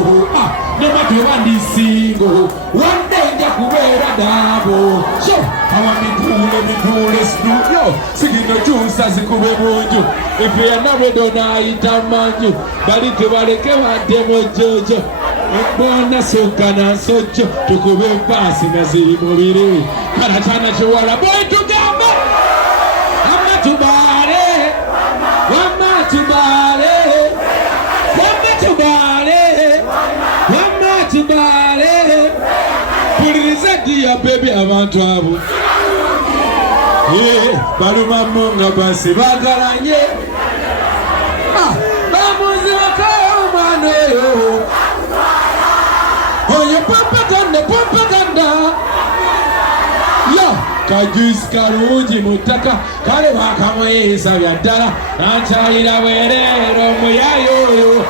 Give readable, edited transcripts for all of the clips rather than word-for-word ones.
no matter what is single, one day they could wear a double. So, I want me coolest do yo. Singing the juice as it could be you. If you are not ready, I man you. But it was a demo judge. Mbona sokana socho tukube pasi maziri mubiri Karatana chiwala boy tugamba Wama tubale Wama tubale Wama tubale Wama tubale Puliriza dia baby abantu abo Baluma munga basi bagalanye Bamuzi wakao maneyo Oye propaganda Yo Kajuisi karungi mutaka Kale wakamwesa byaddala Nankyalira bwerero muyayoyo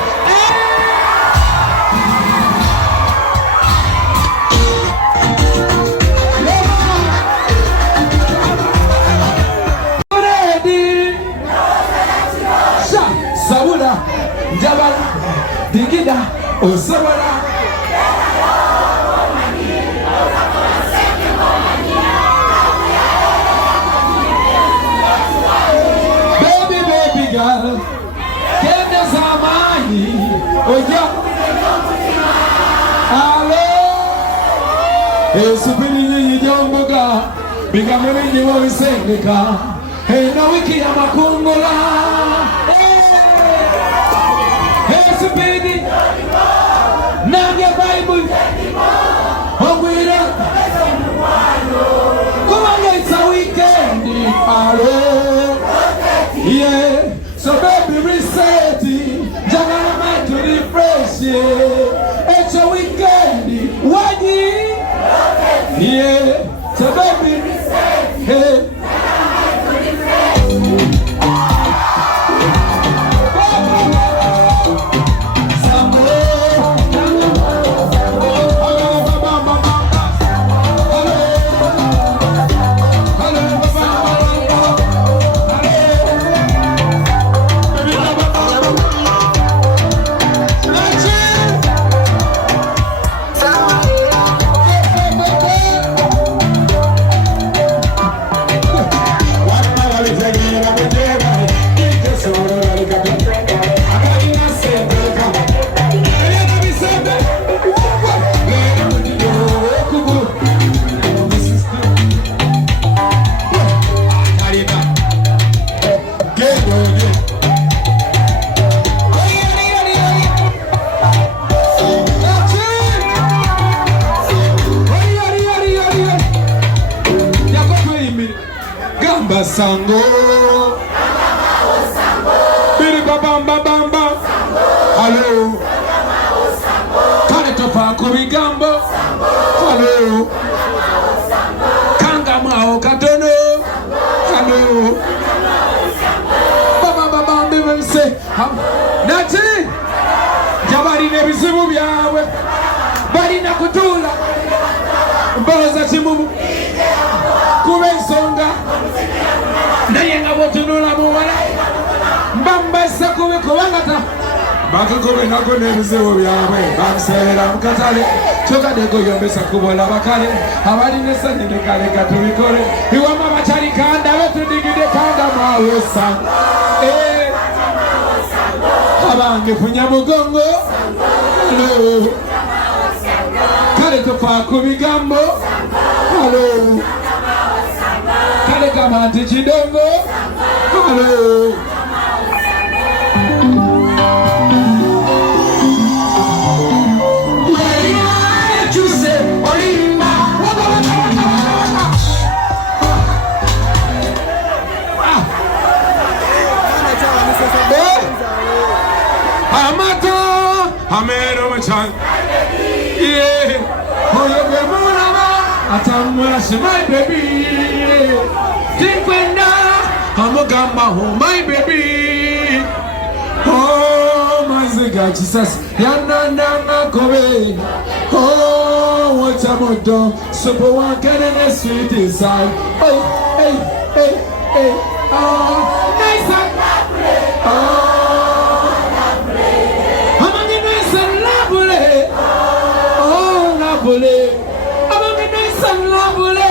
Sabula Njabala Digida Osobola girl, kende zamani, oja, alo, esupini nyinyi jomboga, bigamuni nyiwa wisengeka, na wiki ya makungula, esupini, nange Bible, ongwira, kumanga it's a weekend, alo, yeah. So baby reset it, jagana mind to refresh it. It's a weekend, one year. Yeah. So baby reset it, jagana mind to refresh it. Sango Biri babamba bamba Hello Kane tofa kubigambo Hello Kanga mao katono Hello Baba baba mbimse Nati Jabari nebizibu byawe Bari nakutula Mboza chimumu Kubensonga Naye nga botunula muwala Mbambasa kubi kubangata Bakakube nako nebizibu byawe Bamuserera mukatale Kyokadeko yombesa kubola bakale Abali nesanyine kale katubikole Iwama bachali kanda Betudigide kanda mawosa Abange punyamugongo Hello Kale tofa kubigambo Hello Kale kama antichidongo Hello Amata Amero machan Yeah Oyo bemulaba Atamura she my baby Tinkwenda Amogamba oh my baby Oh my ziga Jesus Yananda kobe Oh what a moto Super one can in the sweet inside Hey hey hey hey Oh nice Oh lovely. I'm gonna nice and lovely.